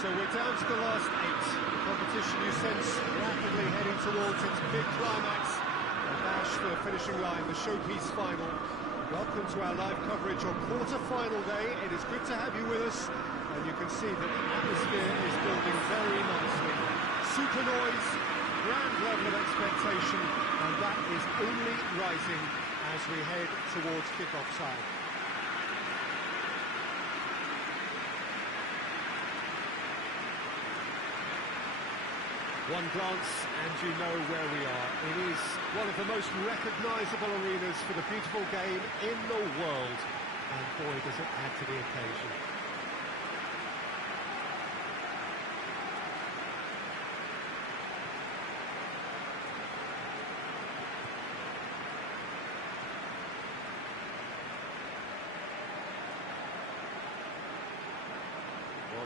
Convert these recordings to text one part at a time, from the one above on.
So we're down to the last 8. The competition, you sense, rapidly heading towards its big climax. A dash for the finishing line, the showpiece final. Welcome to our live coverage on quarter-final day. It is good to have you with us, and you can see that the atmosphere is building very nicely. Super noise, grand level of expectation, and that is only rising as we head towards kick-off time. One glance and you know where we are. It is one of the most recognisable arenas for the beautiful game in the world. And boy, does it add to the occasion.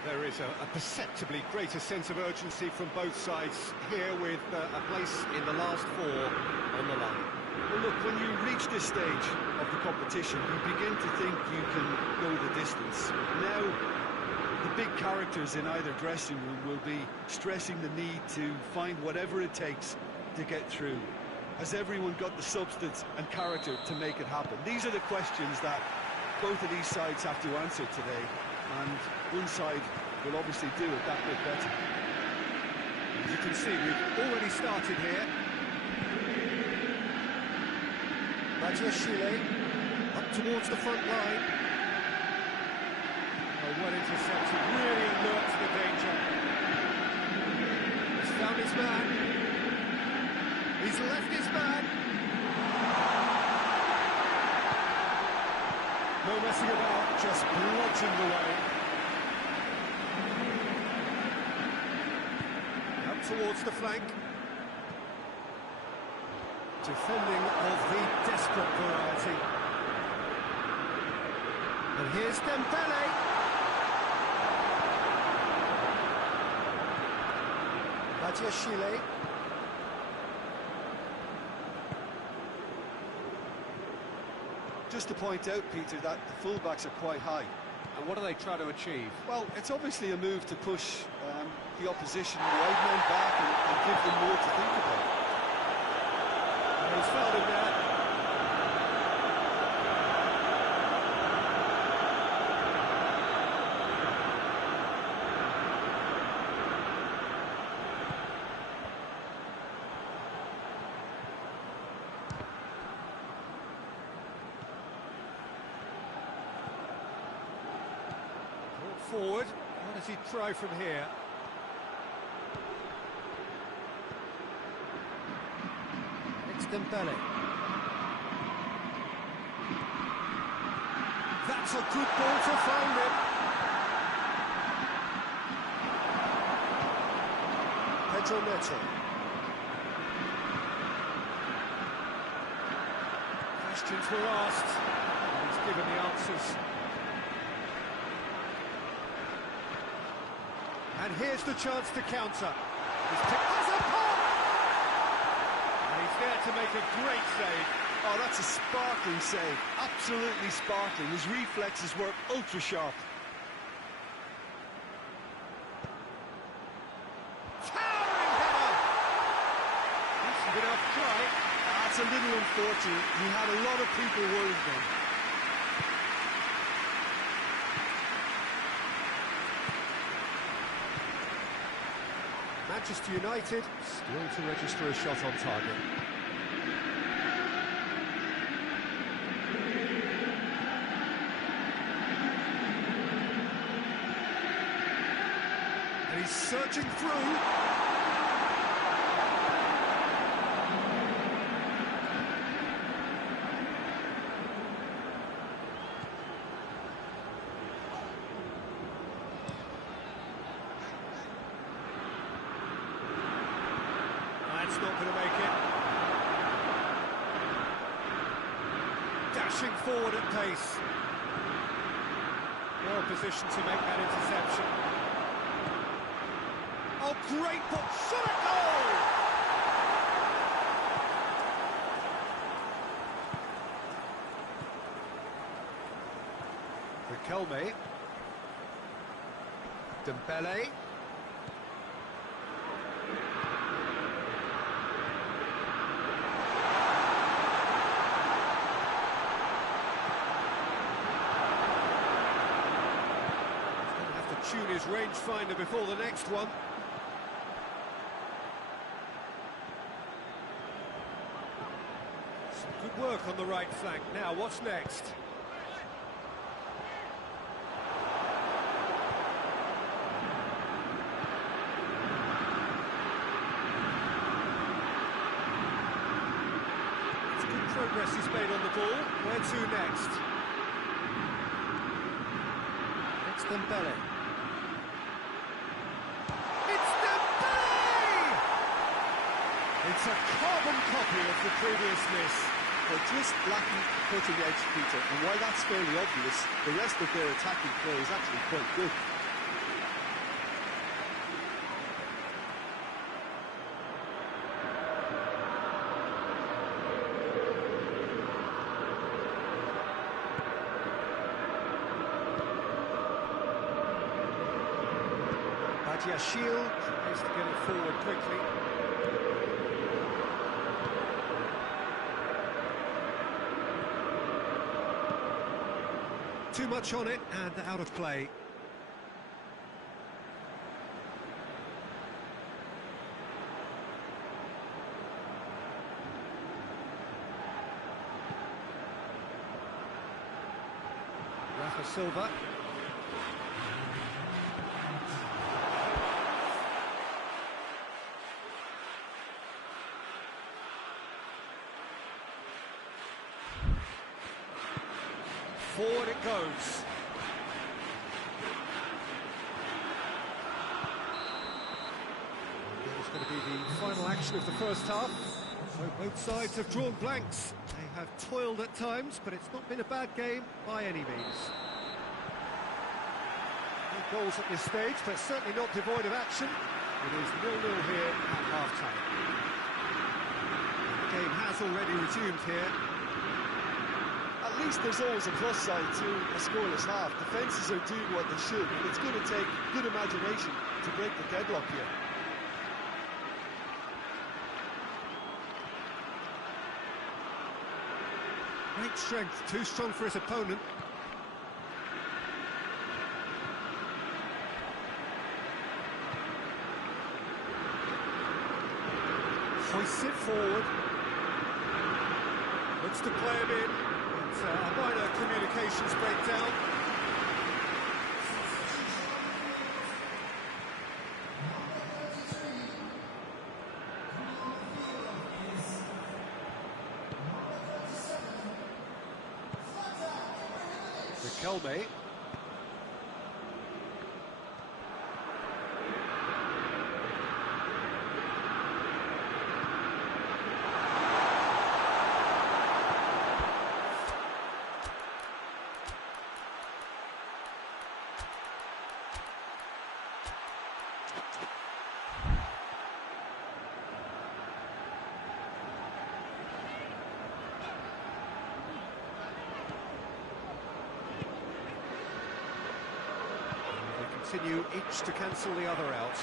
There is a perceptibly greater sense of urgency from both sides here with a place in the last 4 on the line. Well, look, when you reach this stage of the competition, you begin to think you can go the distance. Now, the big characters in either dressing room will be stressing the need to find whatever it takes to get through. Has everyone got the substance and character to make it happen? These are the questions that both of these sides have to answer today. And one side will obviously do it that bit better. As you can see, we've already started here. Chile up towards the front line. Oh, well intercepted, really alert to the danger. He's found his man. He's left his man. No messing about, just bludgeoned away. Up towards the flank. Defending of the desperate variety. And here's Dembele. Chile. Just to point out, Peter, that the fullbacks are quite high. And what do they try to achieve? Well, it's obviously a move to push the opposition wide men back and give them more to think about. And he's fouled him there. Forward, what does he try from here? It's Dembele. That's a good ball to find him. Pedro Neto. Questions were asked, and he's given the answers. And here's the chance to counter. He's picked as a pop! And he's there to make a great save. Oh, that's a sparkling save. Absolutely sparkling. His reflexes were ultra sharp. Towering header! Decent enough try. That's a little unfortunate. He had a lot of people worried then. Manchester United still to register a shot on target. And he's searching through. That's not going to make it. Dashing forward at pace. Well positioned to make that interception. Oh, great ball! Shot a goal! Riquelme. Dembele. tune his rangefinder before the next one. Some good work on the right flank. Now, what's next? It's good progress he's made on the ball. Where to next? It's Dembele. It's Dembele! It's a carbon copy of the previous miss. They're just lacking cutting edge, Peter, and while that's fairly obvious, the rest of their attacking play is actually quite good. Shield tries to get it forward quickly. Too much on it and out of play. Rafa Silva. Forward it goes. It's going to be the final action of the first half. So both sides have drawn blanks. They have toiled at times, but it's not been a bad game by any means. No goals at this stage, but certainly not devoid of action. It is 0-0 here at half-time. The game has already resumed here. At least there's always a plus side to a scoreless half. Defences are doing what they should, and it's going to take good imagination to break the deadlock here. Great strength, too strong for his opponent. Hoists it forward. Looks to play him in. It's a minor communications breakdown. Riquelme. Continue each to cancel the other out.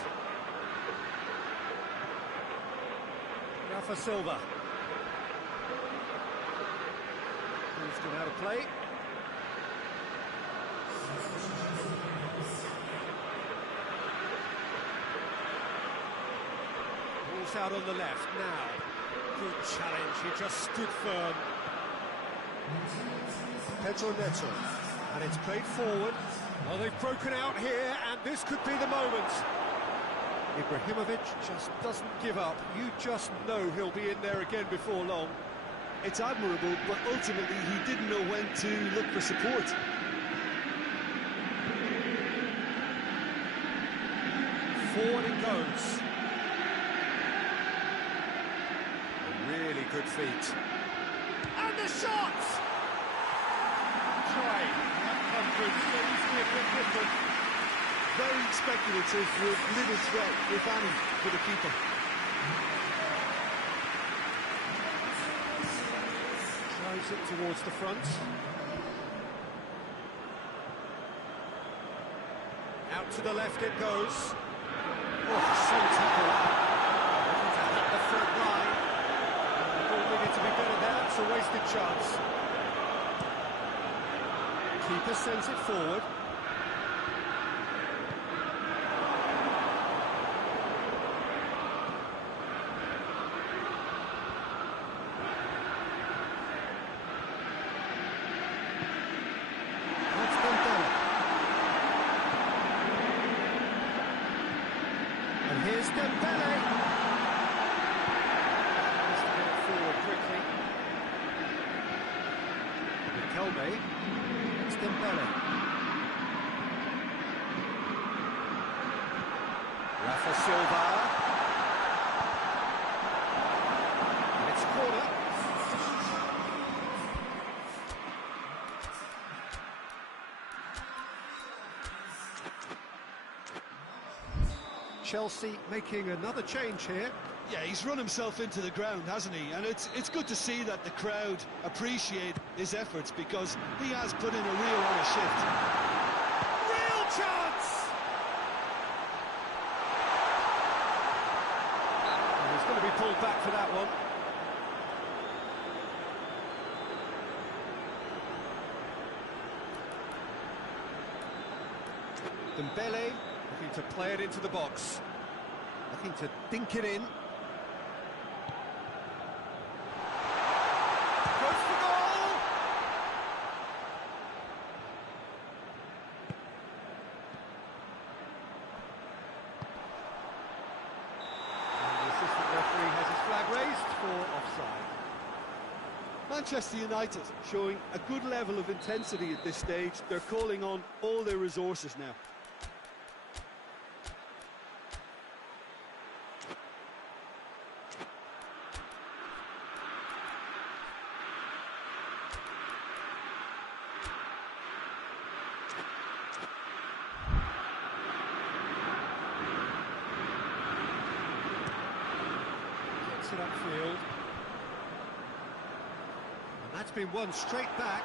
Rafa Silva. He's gone out of play. Ball's out on the left now. Good challenge, he just stood firm. Pedro Neto. And it's played forward. Well, they've broken out here, and this could be the moment. Ibrahimovic just doesn't give up. You just know he'll be in there again before long. It's admirable, but ultimately he didn't know when to look for support. Forward it goes. A really good feat. And the shot! Try. Very speculative with little threat, if any, for the keeper. Drives it towards the front. Out to the left it goes. Oh, so tackle. Looking to hit the front line. The ball needed to be better there. That's a wasted chance. Keeper sends it forward. And here's Dembele. Has to get it forward quickly. Kelme. It's Dembele. Rafa Silva. And it's corner. Chelsea making another change here. Yeah, he's run himself into the ground, hasn't he? And it's good to see that the crowd appreciate his efforts, because he has put in a real honest shift. Real chance! And he's going to be pulled back for that one. Dembele looking to play it into the box. Looking to dink it in. Goes for goal! And the assistant referee has his flag raised for offside. Manchester United showing a good level of intensity at this stage. They're calling on all their resources now. It upfield, and that's been won straight back.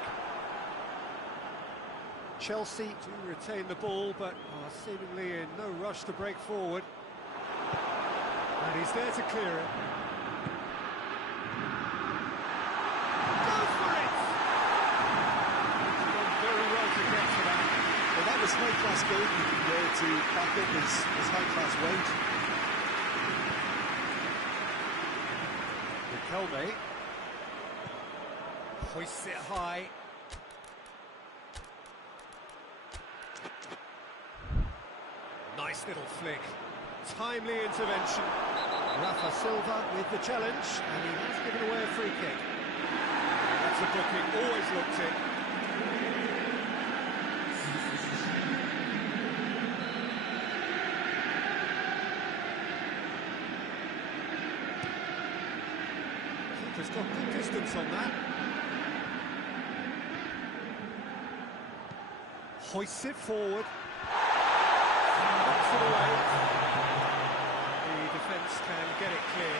Chelsea do retain the ball, but are seemingly in no rush to break forward, and he's there to clear it. Goes for it! He's done very well to get to that. Well, that was high-class goalkeeping there to back up his high-class weight. Kelme hoists it high. Nice little flick. Timely intervention. Rafa Silva with the challenge, and he has given away a free kick. That's a booking, always looked in. Keeper's got good distance on that. Hoists it forward. Knocks it away. The defence can get it clear.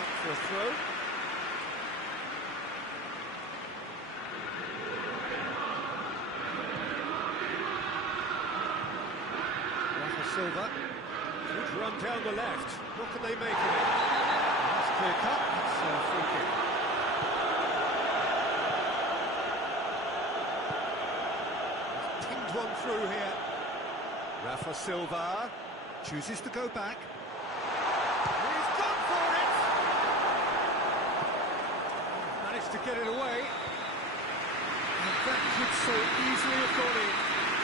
Up for a throw. Rafa Silva. Good run down the left. What can they make of it? That's clear cut. It's a free kick. He's pinged one through here. Rafa Silva chooses to go back. He's gone for it! Managed to get it away. And that could so easily have gone in.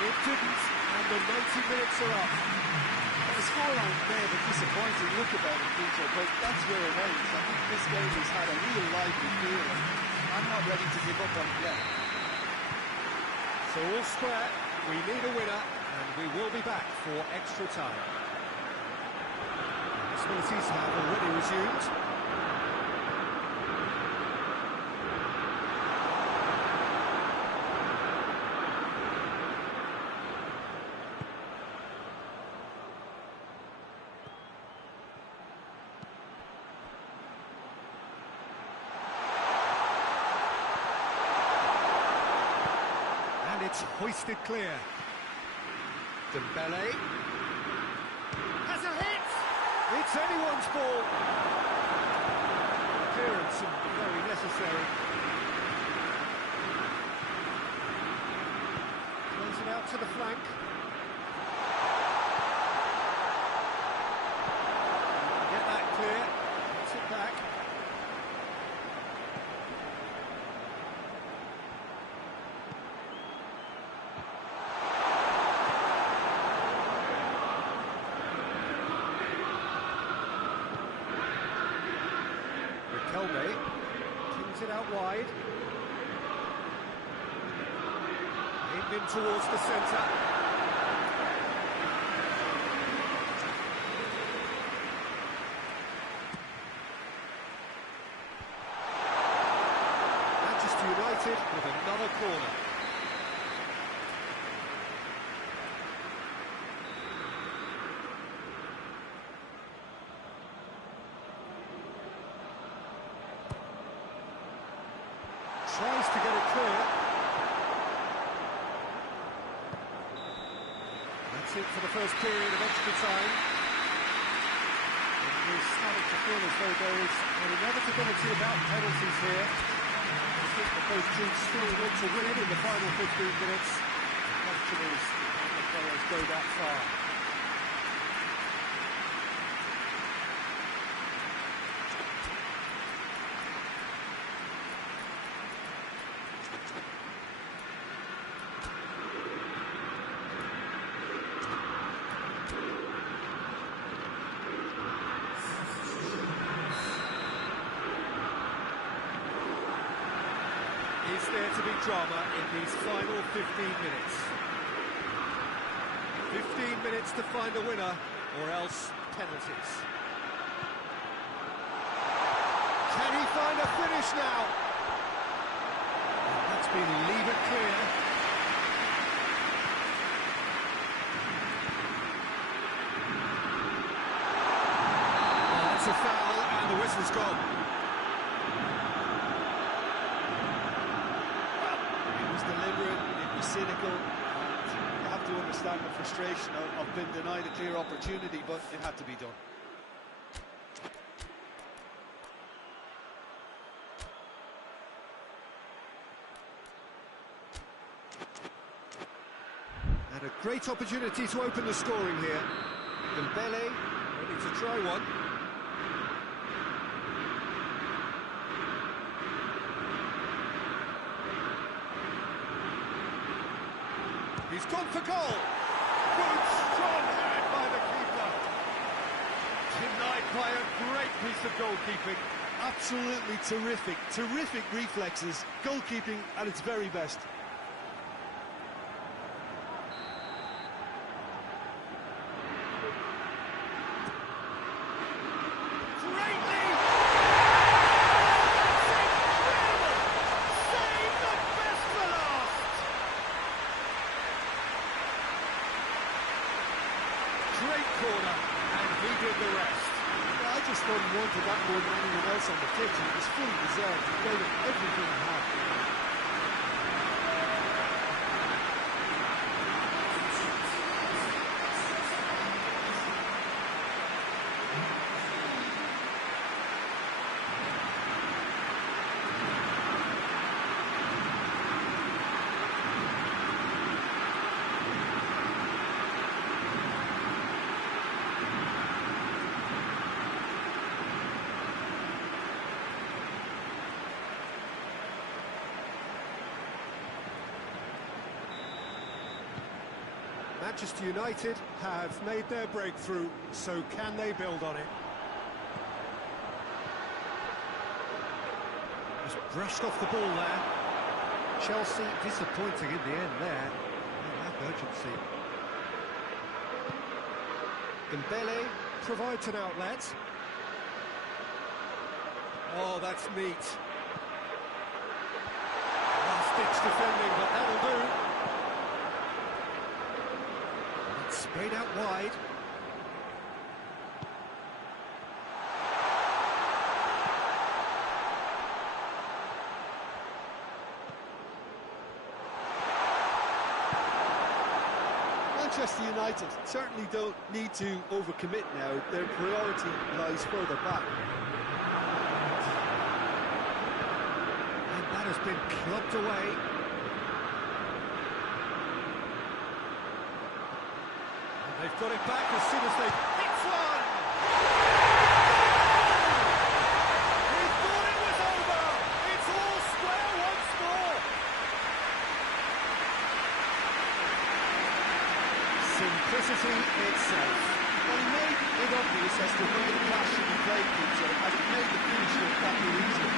It didn't, and the 90 minutes are up. The scoreline may have a disappointing look about it, Peter, but that's where it ends. I think this game has had a real lively feel, and I'm not ready to give up on it yet. So all square, we need a winner, and we will be back for extra time. Hostilities have already resumed. It's hoisted clear. Dembele has a hit! It's anyone's ball. Clearance and very necessary. Plays it out to the flank. Get that clear. Gets it back. well be. Kings it out wide. Aimed in towards the centre. Manchester United with another corner. Tries to get it clear. That's it for the first period of extra time. And we're starting to feel as though there is an inevitability about penalties here. I think that both teams still want to win it in the final 15 minutes. The question is, can the players go that far? Is there to be drama in these final 15 minutes? 15 minutes to find a winner, or else penalties. Can he find a finish now? And that's been leave it clear. Oh, that's a foul, and the whistle's gone. Deliberate, it was cynical, and you have to understand the frustration of being denied a clear opportunity, but it had to be done. And a great opportunity to open the scoring here. Dembele ready to try one. He's gone for goal. Good, strong hand by the keeper. Denied by a great piece of goalkeeping. Absolutely terrific, terrific reflexes, goalkeeping at its very best. Great corner, and he did the rest. I just thought he wanted that more than anyone else on the pitch, and it was fully deserved. He gave it everything he had. Manchester United have made their breakthrough, so can they build on it? Just brushed off the ball there. Chelsea disappointing in the end there. They lack urgency. Dembele provides an outlet. Oh, that's neat. Last-ditch defending, but that'll do. Sprayed out wide. Manchester United certainly don't need to overcommit now. Their priority lies further back. And that has been clubbed away. They've got it back as soon as they hit one! We thought it was over! It's all square once more! Simplicity itself. Well, he made it obvious as to where the pass should be played, Peter, and it made the finish look that bit easier.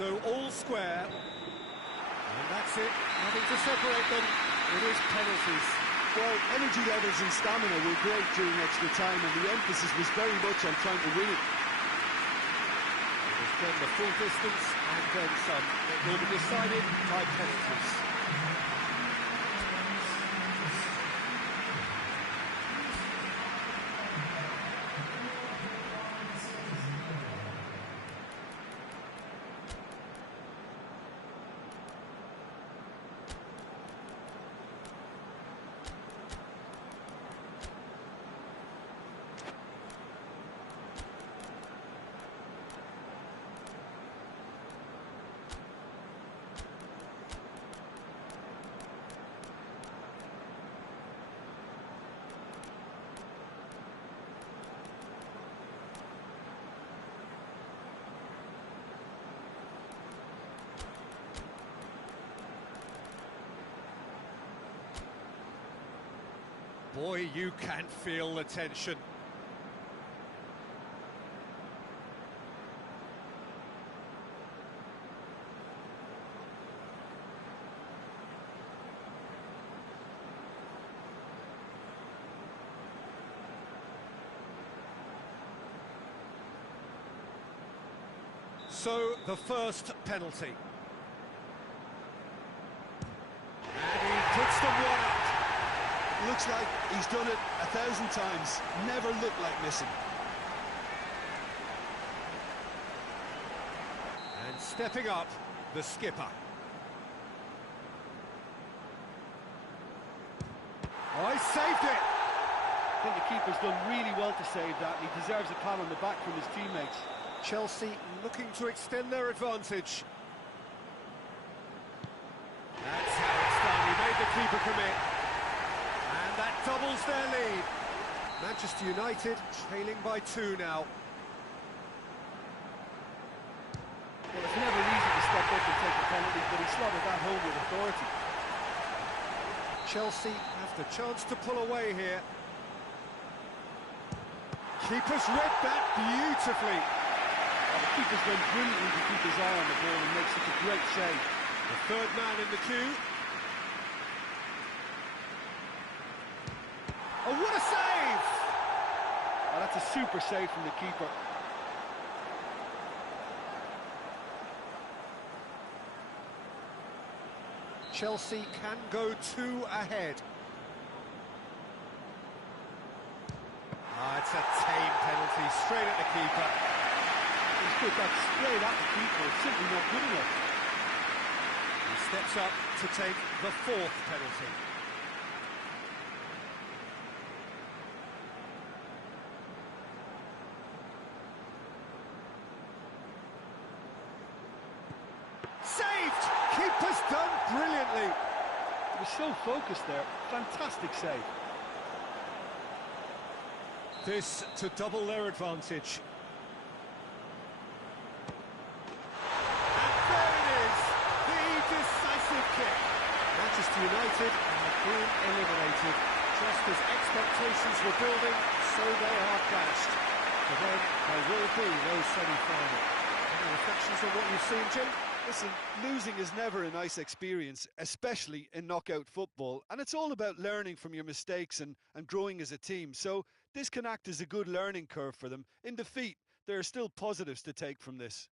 So all square, and that's it, nothing to separate them. It is penalties. Well, energy levels and stamina were great during extra time, and the emphasis was very much on trying to win it. They've gone the full distance and then some. It will be decided by penalties. Boy, you can feel the tension. So, the first penalty. And he puts them one up. Looks like he's done it 1,000 times. Never looked like missing. And stepping up, the skipper. Oh, he saved it! I think the keeper's done really well to save that, and he deserves a pat on the back from his teammates. Chelsea looking to extend their advantage. That's how it's done. He made the keeper commit. And that doubles their lead. Manchester United trailing by 2 now. Well, it's never easy to step up and take a penalty, but he slotted that home with authority. Chelsea have the chance to pull away here. Keeper's read that beautifully. Well, the keeper's done brilliantly to keep his eye on the ball and make such a great save. The third man in the queue. Oh, what a save! Oh, that's a super save from the keeper. Chelsea can go 2 ahead. It's a tame penalty, straight at the keeper. He's put that straight at the keeper, it's simply not good enough. He steps up to take the 4th penalty. Saved! Keeper's done brilliantly. He was so focused there, fantastic save. This to double their advantage. And there it is, the decisive kick. Manchester United have been eliminated. Just as expectations were building, so they are dashed. For them, there will be no semi-final. Any reflections on what you've seen, Jim? Listen, losing is never a nice experience, especially in knockout football, and it's all about learning from your mistakes and growing as a team. So this can act as a good learning curve for them. In defeat, there are still positives to take from this.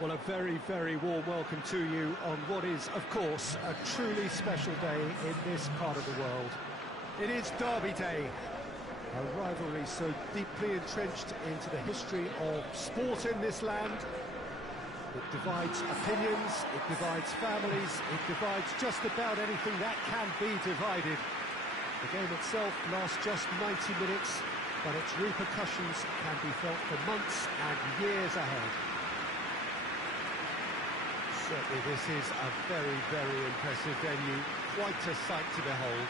Well, a very, very warm welcome to you on what is, of course, a truly special day in this part of the world. It is Derby Day, a rivalry so deeply entrenched into the history of sport in this land. It divides opinions, it divides families, it divides just about anything that can be divided. The game itself lasts just 90 minutes, but its repercussions can be felt for months and years ahead. Certainly this is a very, very impressive venue, quite a sight to behold.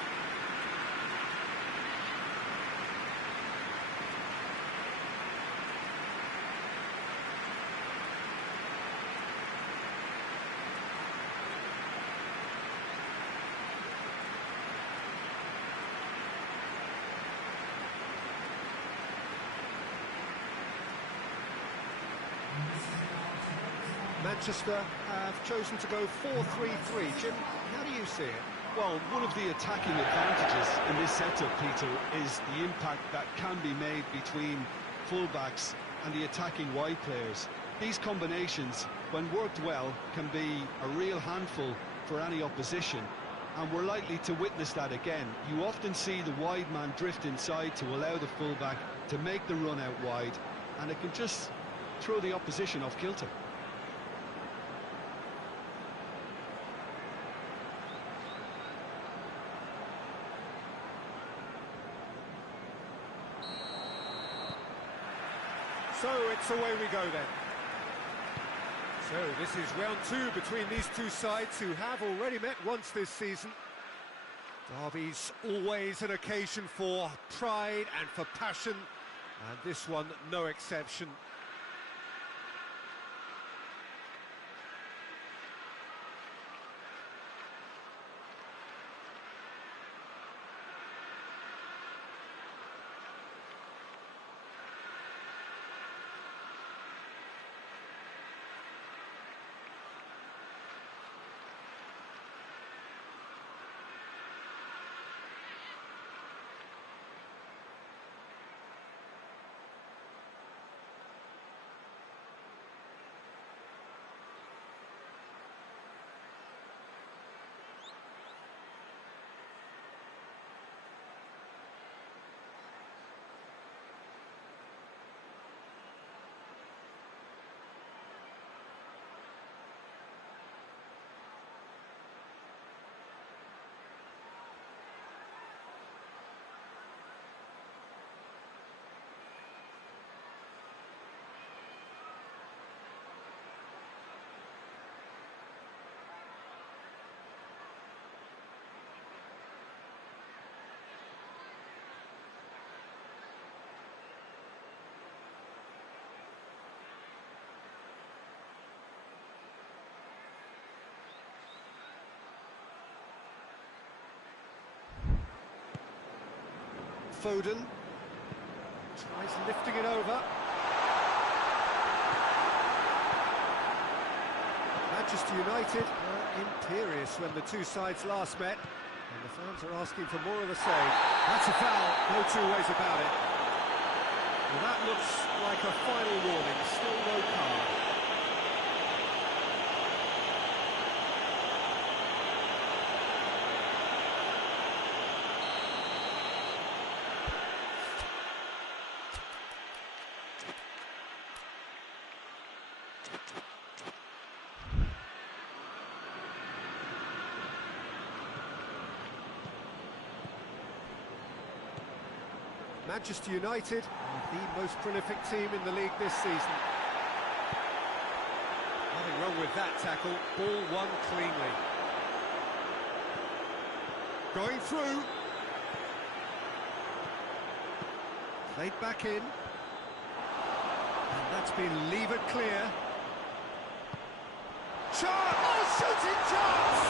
Manchester have chosen to go 4-3-3. Jim, how do you see it? Well, one of the attacking advantages in this setup, Peter, is the impact that can be made between fullbacks and the attacking wide players. These combinations, when worked well, can be a real handful for any opposition, and we're likely to witness that again. You often see the wide man drift inside to allow the fullback to make the run out wide, and it can just throw the opposition off kilter. So it's away we go then. So this is round two between these two sides who have already met once this season. Derby's always an occasion for pride and for passion, and this one no exception. Foden tries lifting it over. Manchester United were imperious when the two sides last met, and the fans are asking for more of the same. That's a foul, no two ways about it. Well, that looks like a final warning, still no card. Manchester United are the most prolific team in the league this season. Nothing wrong with that tackle, ball won cleanly. Going through. Played back in. And that's been levered clear. Chance! Oh, shooting chance!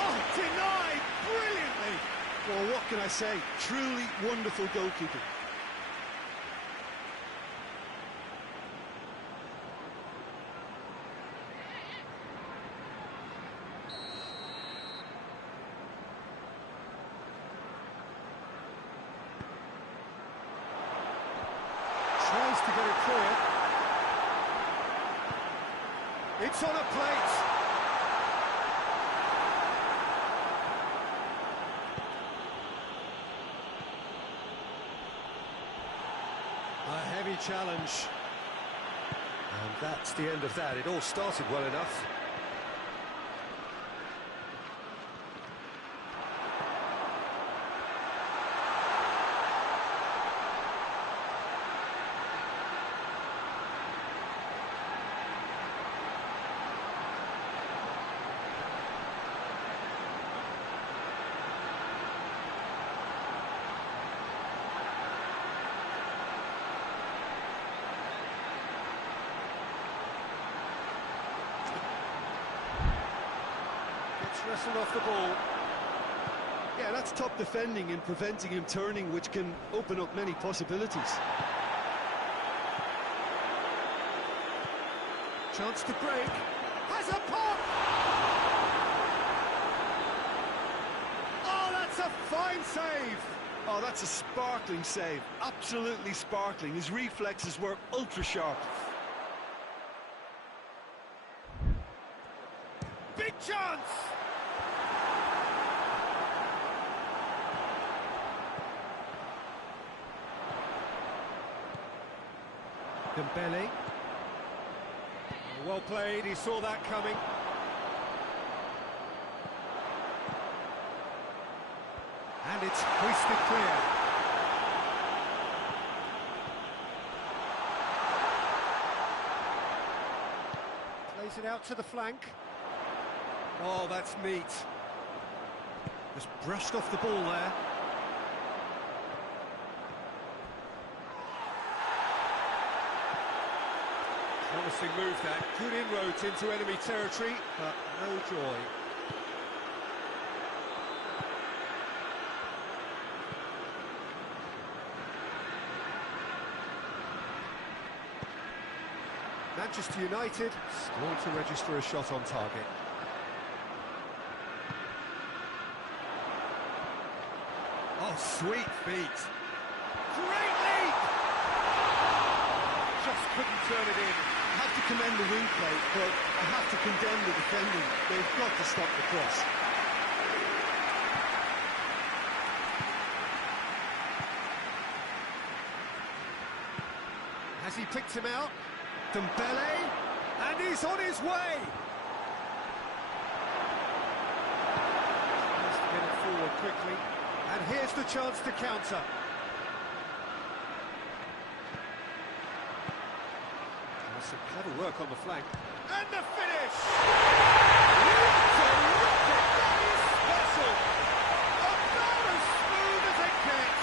Oh, denied brilliantly! Well, what can I say? Truly wonderful goalkeeping. Tries to get it clear. It's on a plate. A heavy challenge. And that's the end of that. It all started well enough. Wrestled off the ball. Yeah, that's top defending and preventing him turning, which can open up many possibilities. Chance to break. Has a pop! Oh, that's a fine save! Oh, that's a sparkling save. Absolutely sparkling. His reflexes were ultra sharp. Big chance! Dembele. Well played, he saw that coming. And it's hoisted clear. Plays it out to the flank. Oh, that's neat. Just brushed off the ball there. Promising move that. Good inroads into enemy territory, but no joy. Manchester United scored to register a shot on target. Oh, sweet feet. Great leap! Just couldn't turn it in. I have to commend the wing play, but I have to condemn the defending. They've got to stop the cross. Has he picked him out? Dembele, and he's on his way! Has to get it forward quickly, and here's the chance to counter. Some clever work on the flank. And the finish! Terrific! That is special! About as smooth as it gets!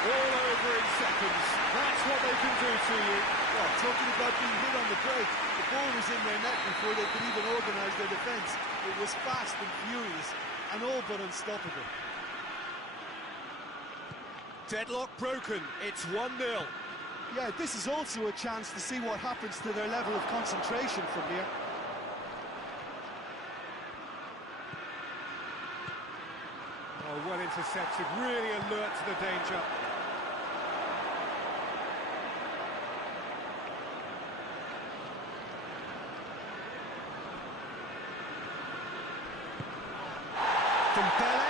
All over in seconds. That's what they can do to you. Well, talking about being hit on the break, the ball was in their net before they could even organise their defence. It was fast and furious, and all but unstoppable. Deadlock broken. It's 1-0. Yeah, this is also a chance to see what happens to their level of concentration from here. Oh, well intercepted, really alert to the danger. Dembele.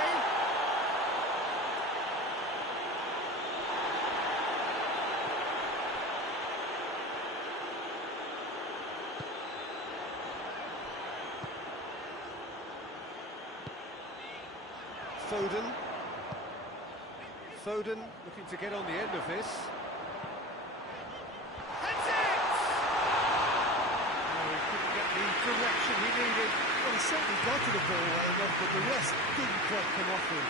Foden looking to get on the end of this. That's it! Oh, he couldn't get the direction he needed. Well, he certainly got to the ball well enough, but the rest didn't quite come off him.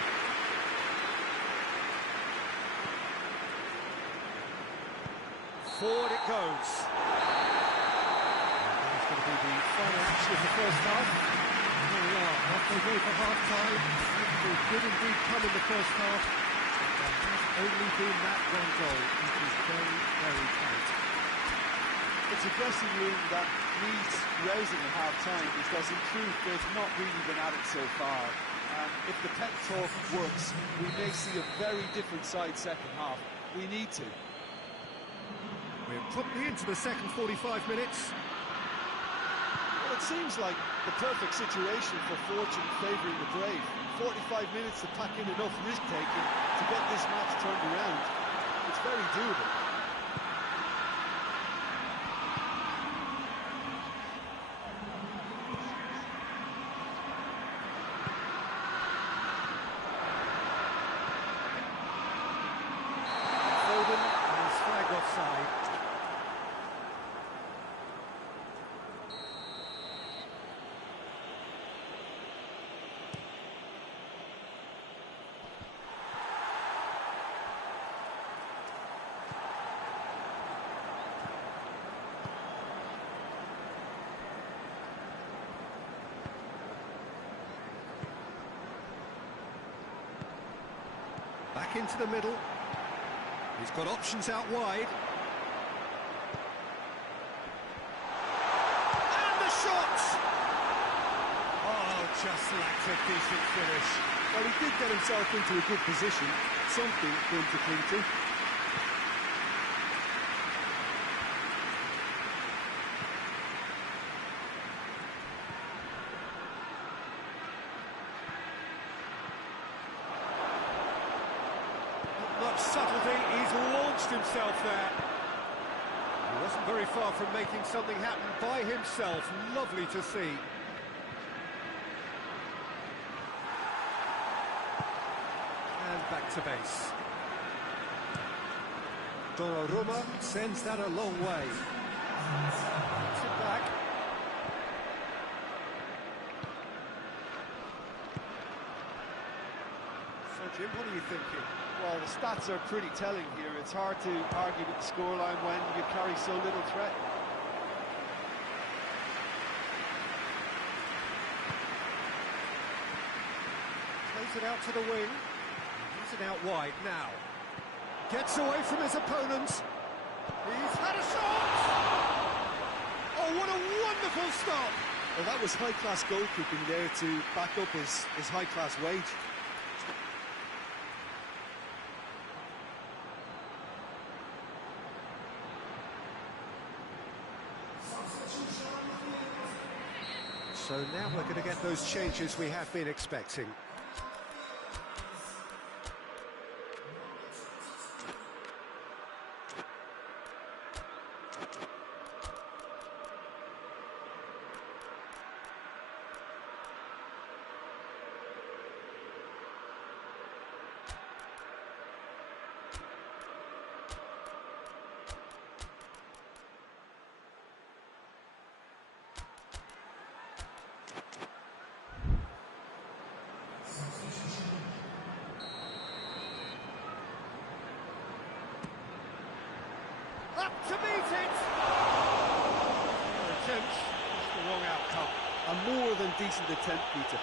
Forward it goes. That's going to be the final action of the first half. Here we are, halfway through for half-time. Did indeed come in the first half. There has only been that one goal. It is very, very tight. It's a dressing room that needs raising at half-time because in truth they've not really been at it so far. And if the pep talk works, we may see a very different side second half. We need to. We're probably into the second 45 minutes. Well, it seems like the perfect situation for fortune favouring the brave. 45 minutes to pack in enough risk-taking to get this match turned around. It's very doable. Foden and his flag offside. Back into the middle. He's got options out wide. And the shot! Oh, just lacked a decent finish. Well, he did get himself into a good position, something for him to cling to. Much subtlety, he's launched himself there. He wasn't very far from making something happen by himself. Lovely to see. And back to base. Donnarumma sends that a long way. Puts it back. So, Jim, what are you thinking? Well, the stats are pretty telling here. It's hard to argue with the scoreline when you carry so little threat. Plays it out to the wing. He's it out wide now. Gets away from his opponents. He's had a shot! Oh, what a wonderful stop! Well, that was high-class goalkeeping there to back up his high-class wage. So now we're going to get those changes we have been expecting. Up to meet it! Attempt, just the wrong outcome. A more than decent attempt, Peter.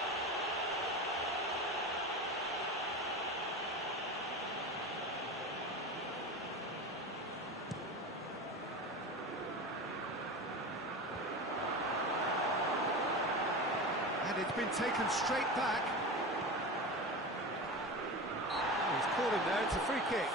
And it's been taken straight back. He's caught him there, it's a free kick.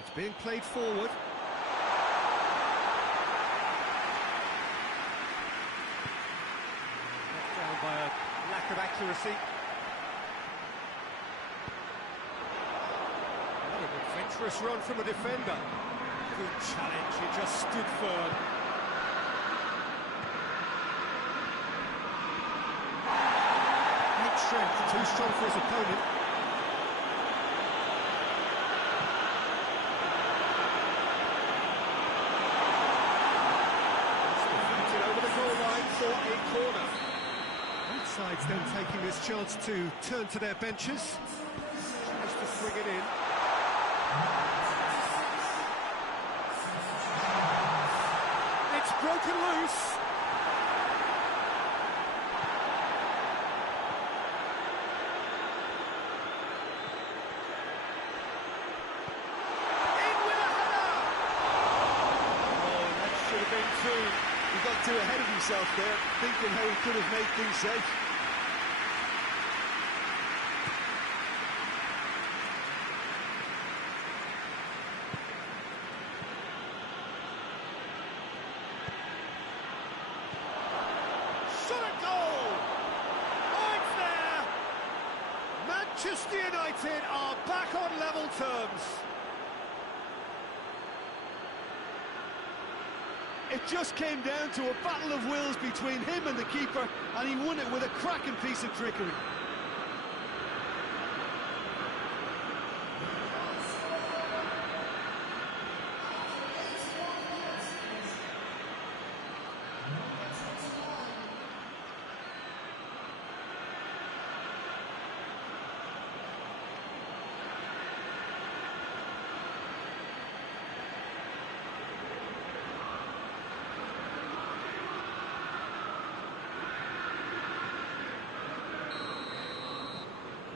It's being played forward. Knocked down by a lack of accuracy. What an adventurous run from a defender. Good challenge, he just stood firm. Great strength, too strong for his opponent. It's deflected over the goal line for a corner. Both sides then taking this chance to turn to their benches. Tries to swing it in. It's broken loose. In with a header. Oh, that should have been two. He got too ahead of himself there, thinking how he could have made things safe. Manchester United are back on level terms. It just came down to a battle of wills between him and the keeper, and he won it with a cracking piece of trickery.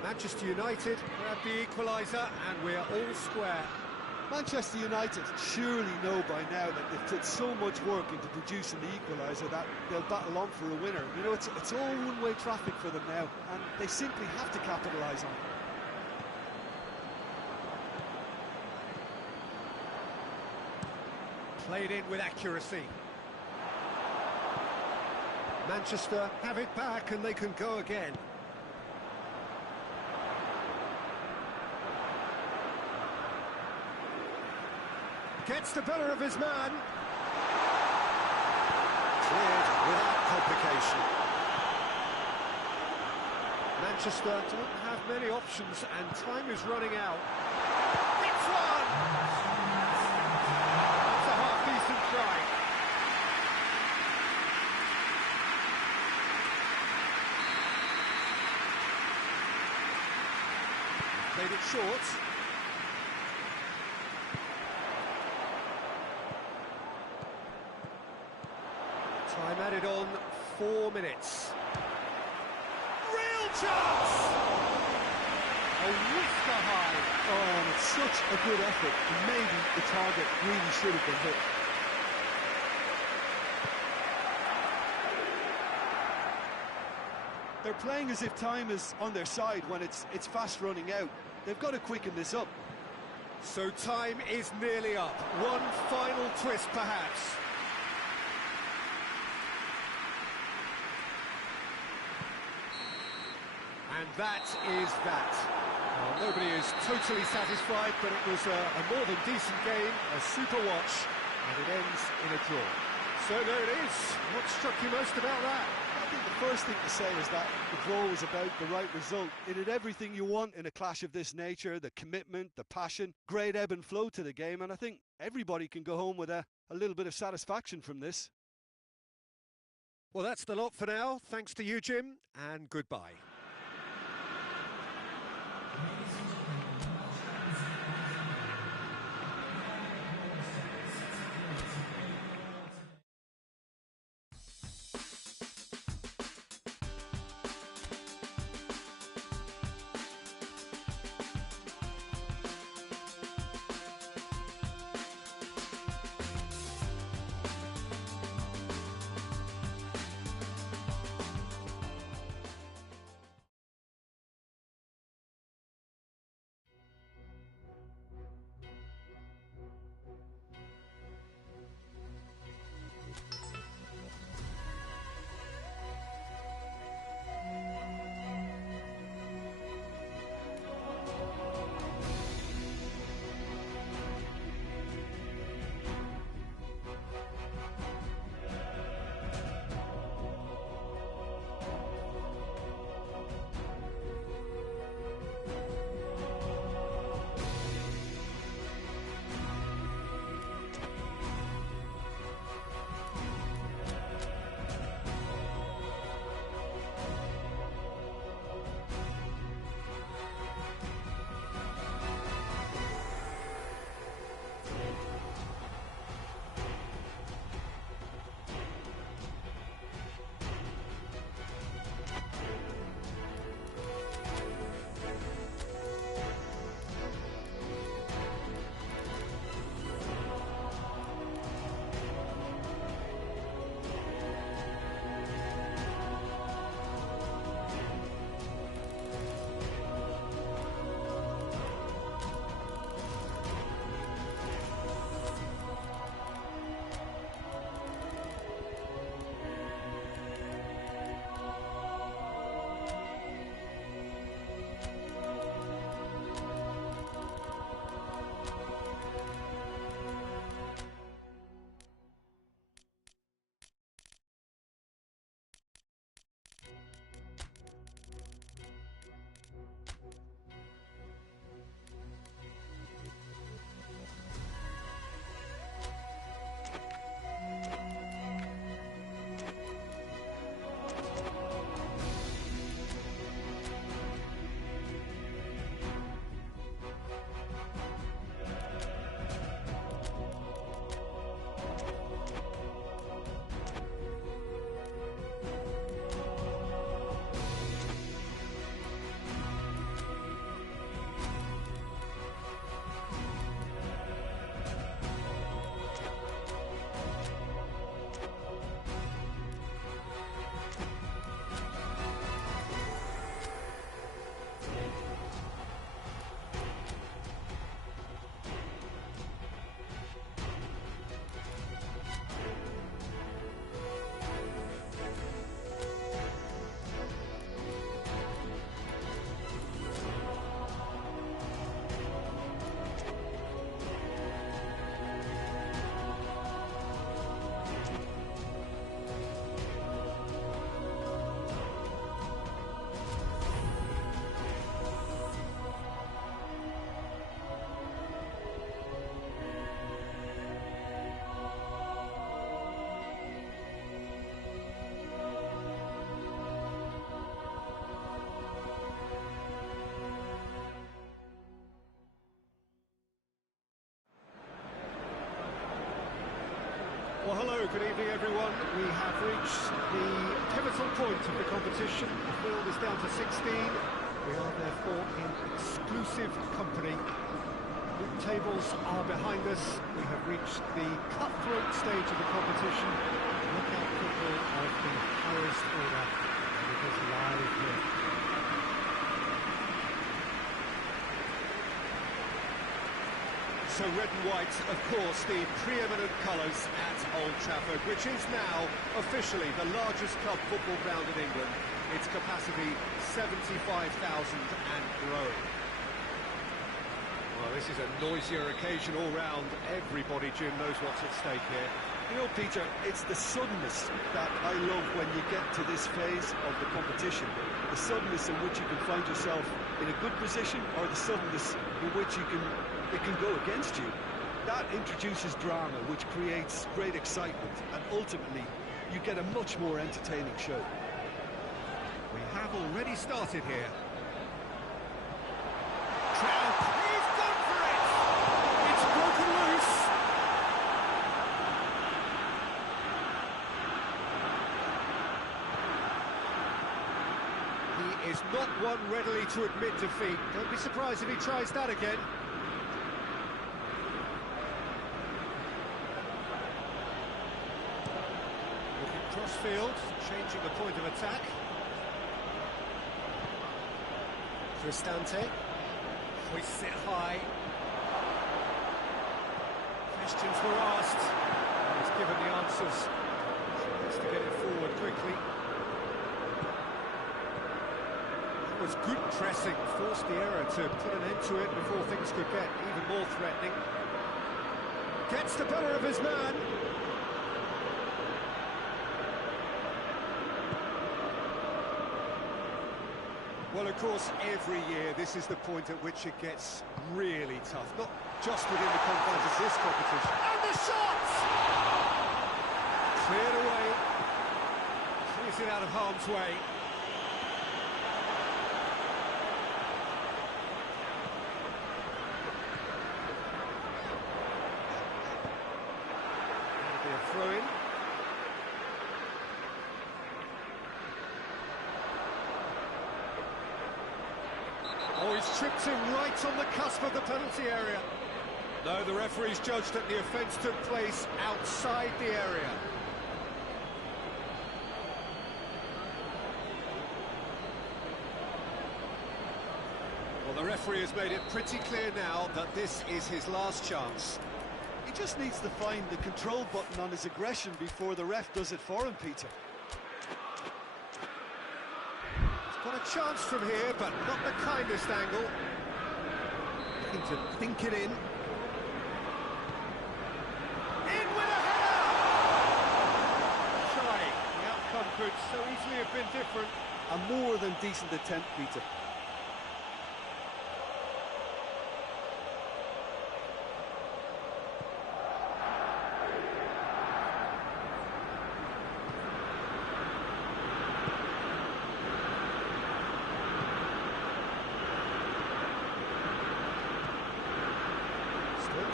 Manchester United grab the equaliser, and we're all square. Manchester United surely know by now that they've put so much work into producing the equaliser that they'll battle on for a winner. You know, it's all one-way traffic for them now, and they simply have to capitalise on it. Played in with accuracy. Manchester have it back and they can go again. Gets the better of his man. Cleared without complication. Manchester don't have many options and time is running out. It's one! That's a half-decent try. Played it short. Time added on, 4 minutes. Real chance! A whisker high. Oh, and it's such a good effort, and maybe the target really should have been hit. They're playing as if time is on their side when it's fast running out. They've got to quicken this up. So time is nearly up. One final twist, perhaps. And that is that. Well, nobody is totally satisfied, but it was a more than decent game, a super watch, and it ends in a draw. So there it is. What struck you most about that? I think the first thing to say is that the draw was about the right result. It had everything you want in a clash of this nature, the commitment, the passion, great ebb and flow to the game, and I think everybody can go home with a little bit of satisfaction from this. Well, that's the lot for now. Thanks to you, Jim, and goodbye. evening, everyone. We have reached the pivotal point of the competition. The field is down to 16. We are therefore in exclusive company. League tables are behind us. We have reached the cutthroat stage of the competition. Knockout football of the highest order. And it is live here. So red and white, of course, the preeminent colours at Old Trafford, which is now officially the largest club football ground in England. Its capacity 75,000 and growing. Well, this is a noisier occasion all round. Everybody, Jim, knows what's at stake here. You know, Peter, it's the suddenness that I love when you get to this phase of the competition. The suddenness in which you can find yourself in a good position, or the suddenness in which it can go against you. That introduces drama, which creates great excitement, and ultimately you get a much more entertaining show. We have already started here. Trout, he's gone for it! It's broken loose! He is not one readily to admit defeat. Don't be surprised if he tries that again. Crossfield, changing the point of attack. Cristante hoists it high. Questions were asked. He's given the answers. Tries to get it forward quickly. That was good pressing. Forced the error to put an end to it before things could get even more threatening. Gets the better of his man. Well, of course, every year this is the point at which it gets really tough, not just within the confines of this competition. And the shot! Cleared away. Clears it out of harm's way. That'll be a throw-in. Oh, he's tripped him right on the cusp of the penalty area. No, the referee's judged that the offence took place outside the area. Well, the referee has made it pretty clear now that this is his last chance. He just needs to find the control button on his aggression before the ref does it for him, Peter. Got a chance from here, but not the kindest angle. Looking to think it in. In with a header! Shy. The outcome could so easily have been different. A more than decent attempt, Peter.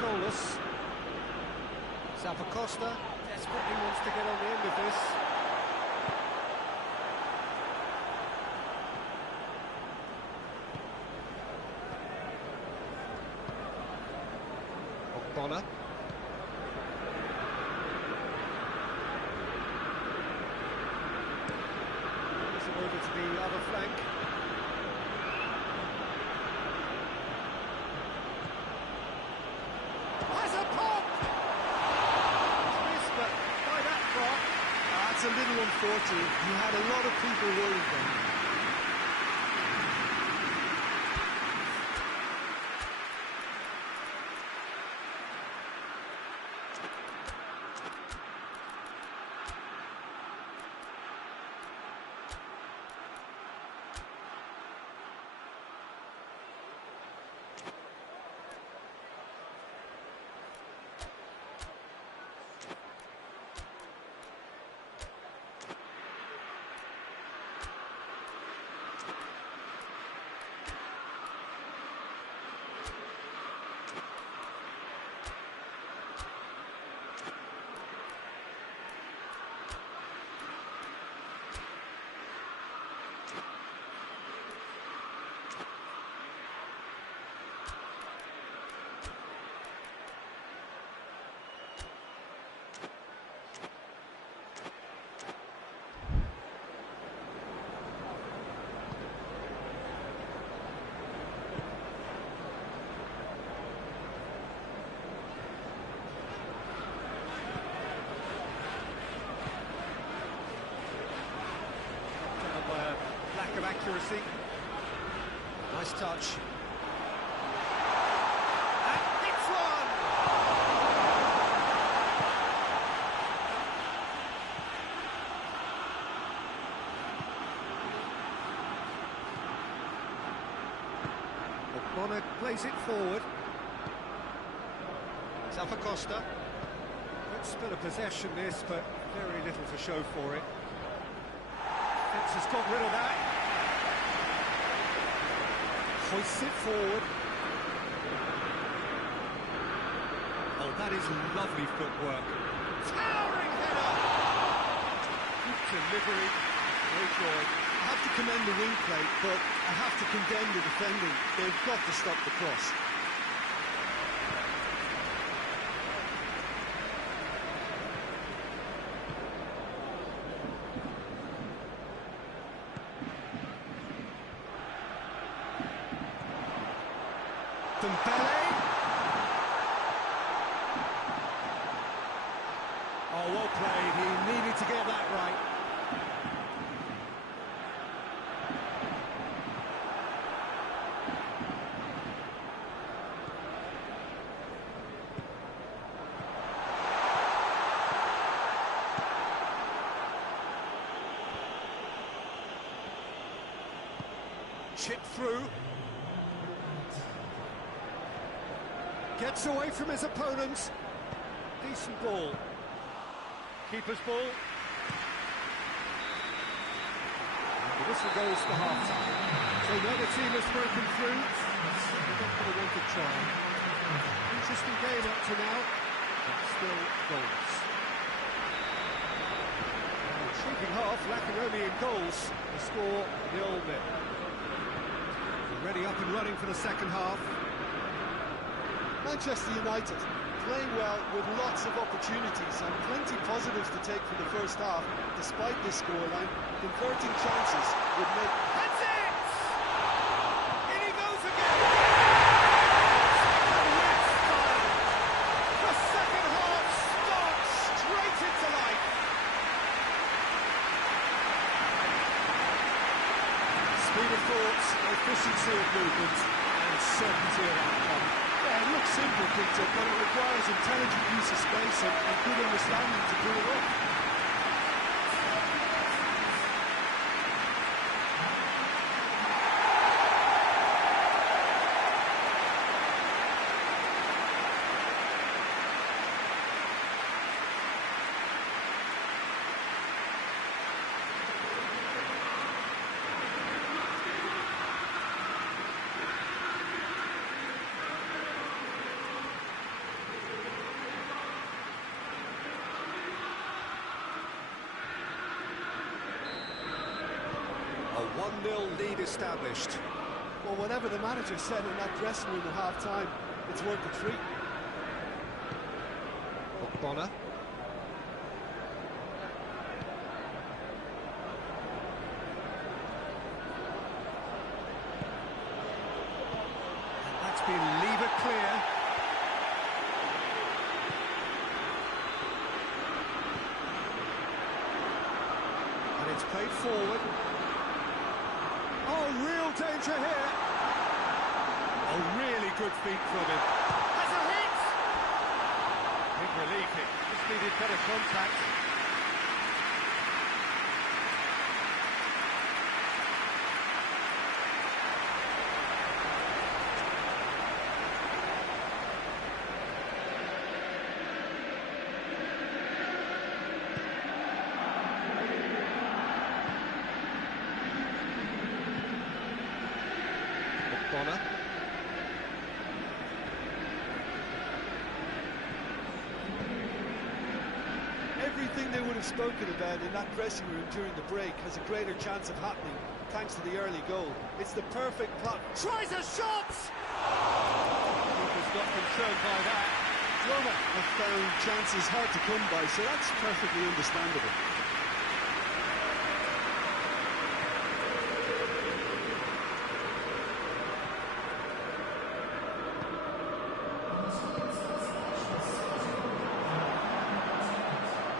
Goalless. Zappacosta desperately wants to get on the end of this. Bonner. Moves it over to the other flank. That's a little unfortunate. He had a lot of people worried then. accuracy. Nice touch. And hits one! Bonner plays it forward. Alpha Costa. Good spell of possession this, but very little to show for it. Defence has got rid of that. Hoists it forward. Oh, that is lovely footwork. Towering header! Good delivery. No joy. I have to commend the wing play, but I have to condemn the defending. They've got to stop the cross. Dembele. Oh, well played. He needed to get that right. Chip through. Gets away from his opponents. Decent ball. Keeper's ball. And the whistle goes for half-time. So neither team has broken through. They're not going to want to try. Interesting game up to now, but still goals. Intriguing half, lacking only in goals. The score 0-0. Ready up and running for the second half. Manchester United playing well with lots of opportunities and plenty positives to take from the first half, despite this scoreline. Converting chances would make... That's it! In he goes again! The second half starts straight into life. Speed of thought, efficiency of movement, and certainty of outcome. Yeah, it looks simple, Peter, but it requires intelligent use of space and good understanding to pull it off. A 1-0 lead established. Well, whatever the manager said in that dressing room at half-time, it's worth the treat. Bonner. That's been levered clear. And it's played forward. Oh, real danger here. Oh, really good feet from him. Has a hit! Big relief, it just needed better contact. Bonner. Everything they would have spoken about in that dressing room during the break has a greater chance of happening thanks to the early goal. It's the perfect plot. Tries a shot! Keeper's not concerned by that. Roma have found chances hard to come by, so that's perfectly understandable.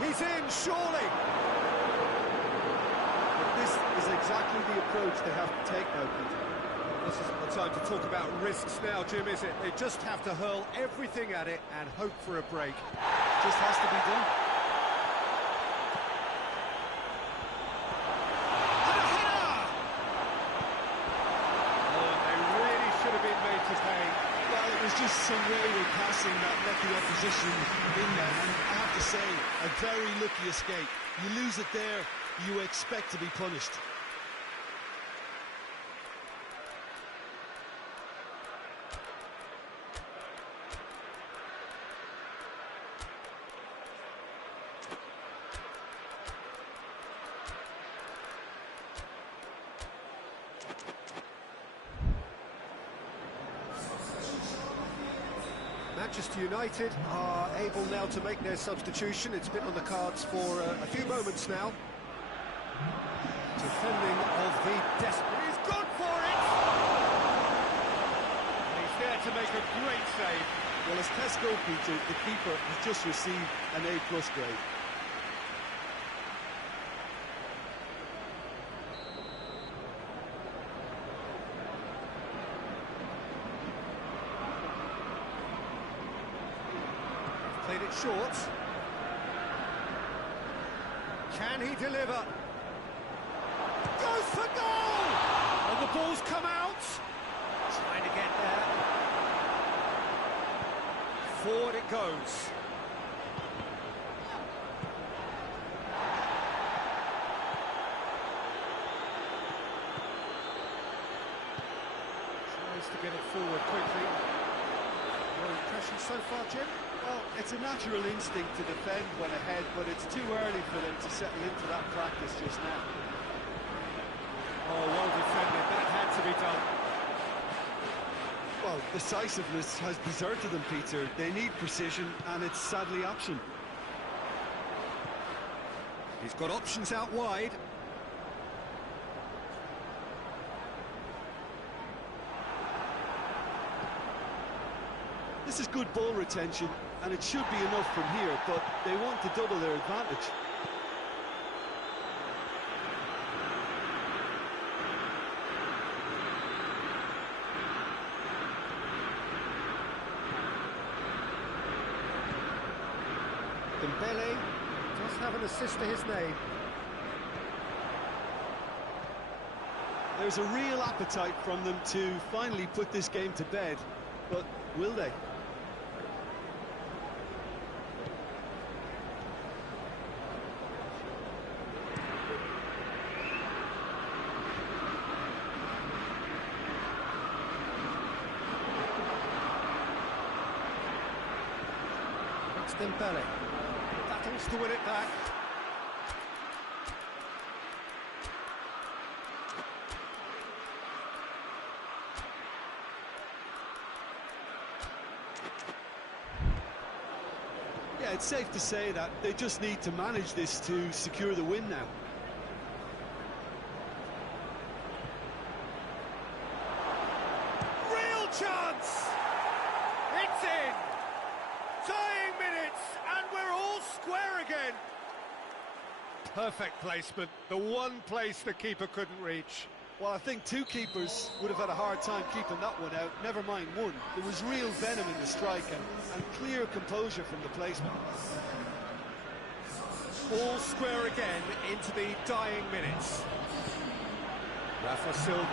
He's in, surely! But this is exactly the approach they have to take now, Peter. This isn't the time to talk about risks now, Jim, is it? They just have to hurl everything at it and hope for a break. Just has to be done. And a header! Oh, they really should have been made to pay. Well, it was just some wayward passing that let the opposition in there, and I have to say, a very lucky escape. You lose it there, you expect to be punished. Manchester United are able now to make their substitution. It's been on the cards for a few moments now. Defending of the desperate. He's gone for it! And he's there to make a great save. Well, as tests go, Peter, the keeper has just received an A+ grade. Played it short. Can he deliver? Goes for goal! And the ball's come out. Trying to get there. Forward it goes. Tries to get it forward quickly. Your impression so far, Jim? Well, it's a natural instinct to defend when ahead, but it's too early for them to settle into that practice just now. Oh, well defended. That had to be done. Well, decisiveness has deserted them, Peter. They need precision, and it's sadly absent. He's got options out wide. This is good ball retention, and it should be enough from here, but they want to double their advantage. Dembele does have an assist to his name. There's a real appetite from them to finally put this game to bed, but will they? It's Dembele. Battles to win it back. Yeah, it's safe to say that they just need to manage this to secure the win now. Real chance! It's in! Tying minutes, and we're all square again. Perfect placement, the one place the keeper couldn't reach. Well, I think two keepers would have had a hard time keeping that one out, never mind one. There was real venom in the strike and clear composure from the placement. All square again into the dying minutes. Rafa Silva.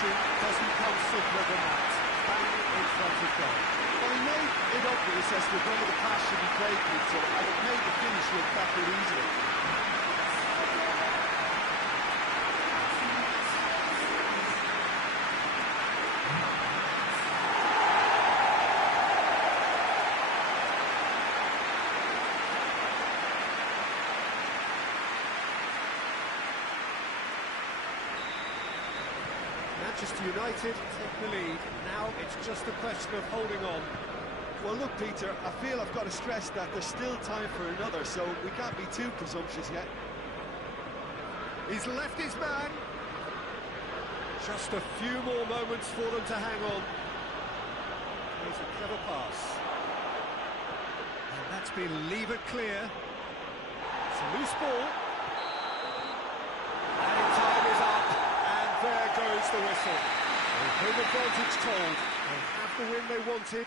Doesn't come simpler than that. Bang in front of goal. Well, he made it obvious as to where the pass should be played, Peter, and it made the finish look that bit easier. Manchester United take the lead. Now it's just a question of holding on. Well, look, Peter, I feel I've got to stress that there's still time for another, so we can't be too presumptuous yet. He's left his man. Just a few more moments for them to hang on. Here's a clever pass. And that's been levered clear. It's a loose ball. And time is up. And there goes the whistle. Home advantage told. They have the win they wanted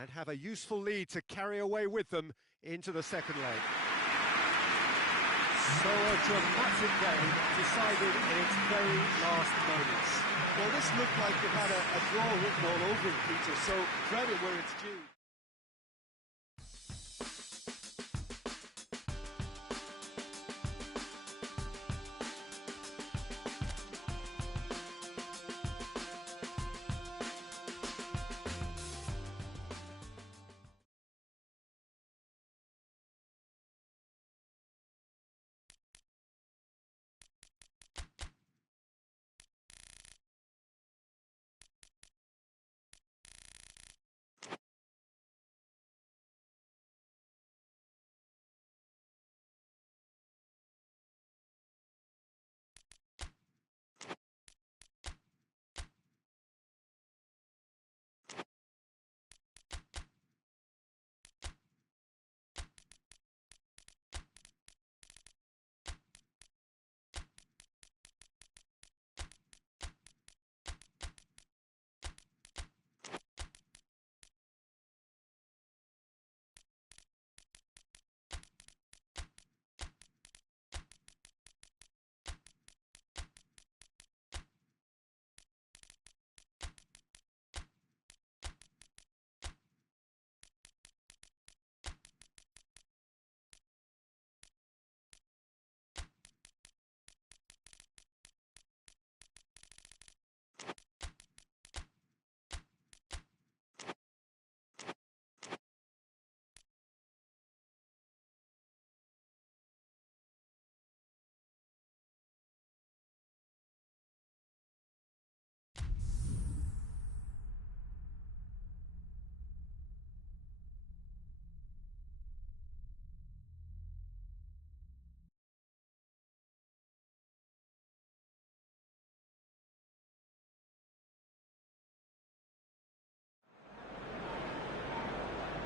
and have a useful lead to carry away with them into the second leg. So a dramatic game decided in its very last moments. Well, this looked like it had a draw written all over it, Peter, so credit where it's due.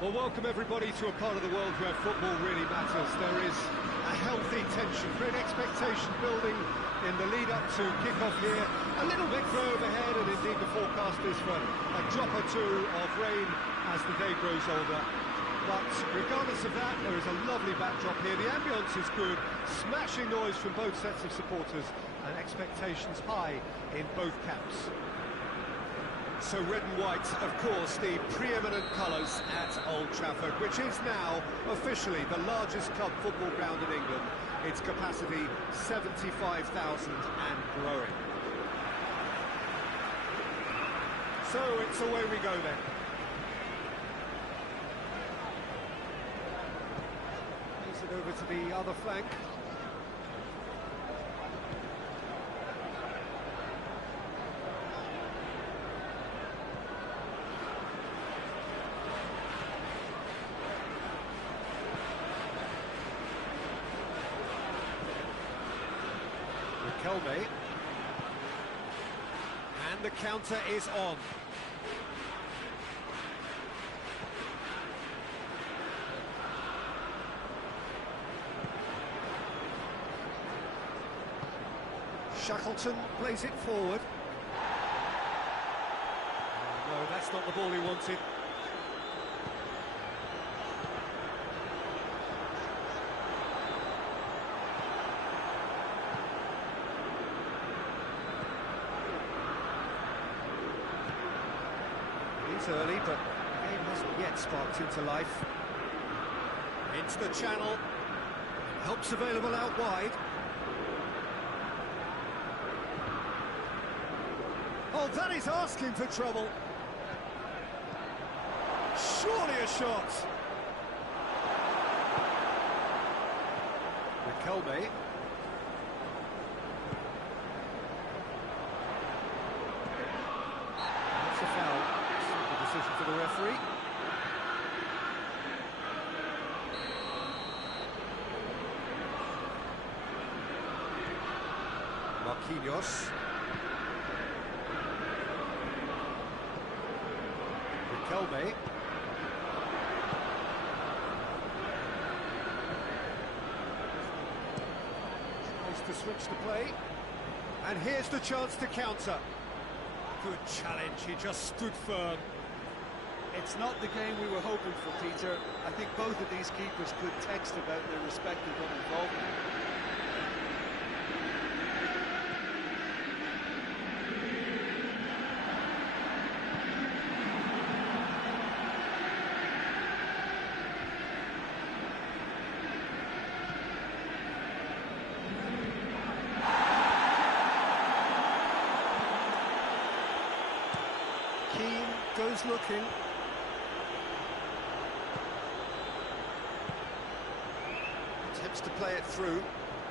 Well, welcome everybody to a part of the world where football really matters. There is a healthy tension, great expectation building in the lead-up to kick-off here. A little bit grey overhead, and indeed the forecast is for a drop or two of rain as the day grows older. But regardless of that, there is a lovely backdrop here. The ambience is good, smashing noise from both sets of supporters, and expectations high in both camps. So red and white, of course, the preeminent colours at Old Trafford, which is now officially the largest club football ground in England. Its capacity 75,000 and growing. So it's away we go then. Plays it over to the other flank. Kelme. And the counter is on. Shackleton plays it forward. No, that's not the ball he wanted. Early, but the game hasn't yet sparked into life. Into the channel. Help's available out wide. Oh, that is asking for trouble. Surely a shot. Riquelme. That's a foul. Decision for the referee. Marquinhos. Kelme. Tries to switch the play. And here's the chance to counter. Good challenge, he just stood firm. It's not the game we were hoping for, Peter. I think both of these keepers could text about their respective involvement. Goes looking. Attempts to play it through.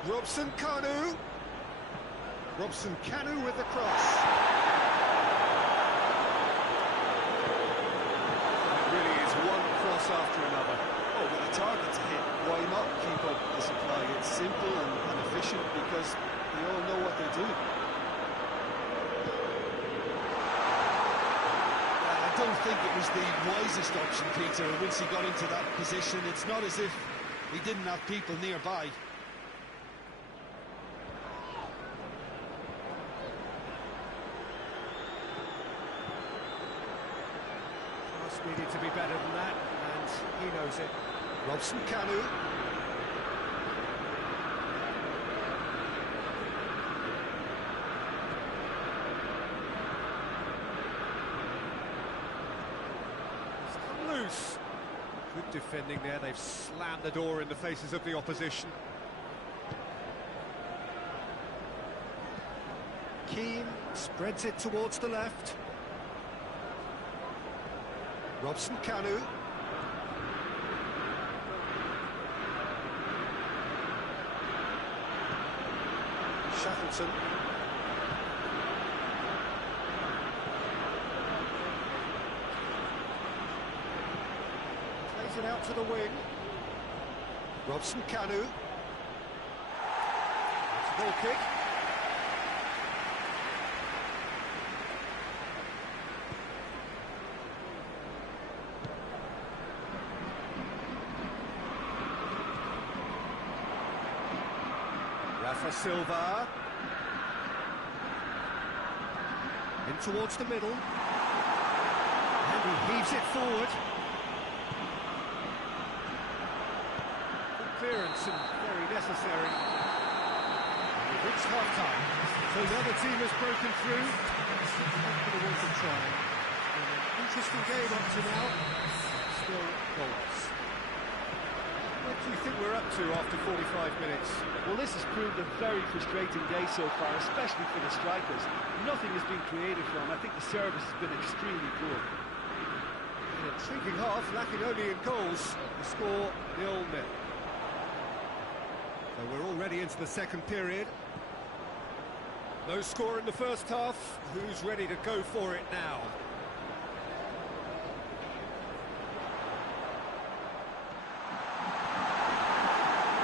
Robson Kanu. Robson Kanu with the cross. It really is one cross after another. Oh, with a target to hit, why not keep up the supply? It's simple and efficient because they all know what they're doing. I don't think it was the wisest option, Peter, once he got into that position. It's not as if he didn't have people nearby. Pass needed to be better than that, and he knows it. Robson Kanu. Loose. Good defending there, they've slammed the door in the faces of the opposition. Keane spreads it towards the left. Robson Kanu. Shackleton. It out to the wing. Robson Kanu. It's a goal kick. Rafa Silva. In towards the middle. And he heaves it forward. Clearance and very necessary. We've reached half-time, so now the team has broken through. Not going to want to try. An interesting game up to now, still goals. What do you think we're up to after 45 minutes? Well, this has proved a very frustrating day so far, especially for the strikers. Nothing has been created for them. I think the service has been extremely poor. An intriguing half, lacking only in goals. The score 0-0. So we're already into the second period. No score in the first half. Who's ready to go for it now?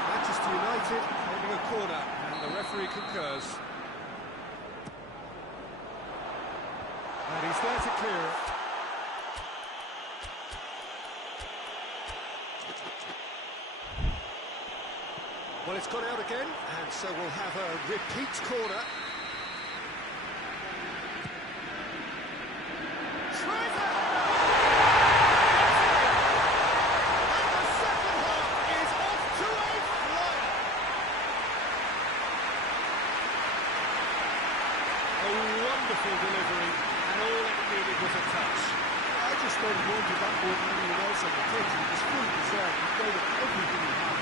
Manchester United holding a corner, and the referee concurs. And he's there to clear it. Well, it's gone out again, and so we'll have a repeat corner. Tries it! And the second half is off to a flyer. A wonderful delivery, and all it needed was a touch. I just thought he wanted that more than anyone else on the pitch. He was fully deserved. He gave it everything he had.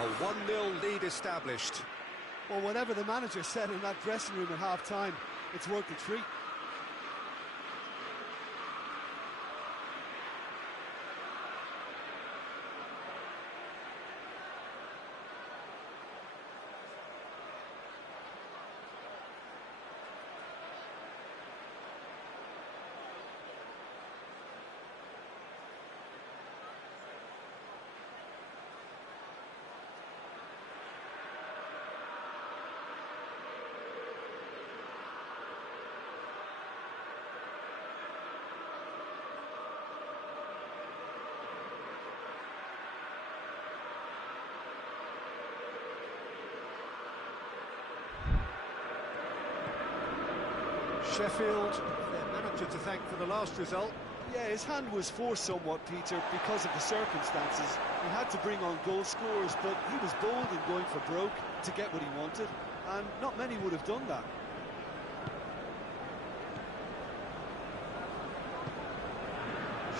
A 1-0 lead established. Well, whatever the manager said in that dressing room at half-time, it's worked a treat. Sheffield, their manager to thank for the last result. Yeah, his hand was forced somewhat, Peter, because of the circumstances. He had to bring on goal scorers, but he was bold in going for broke to get what he wanted, and not many would have done that.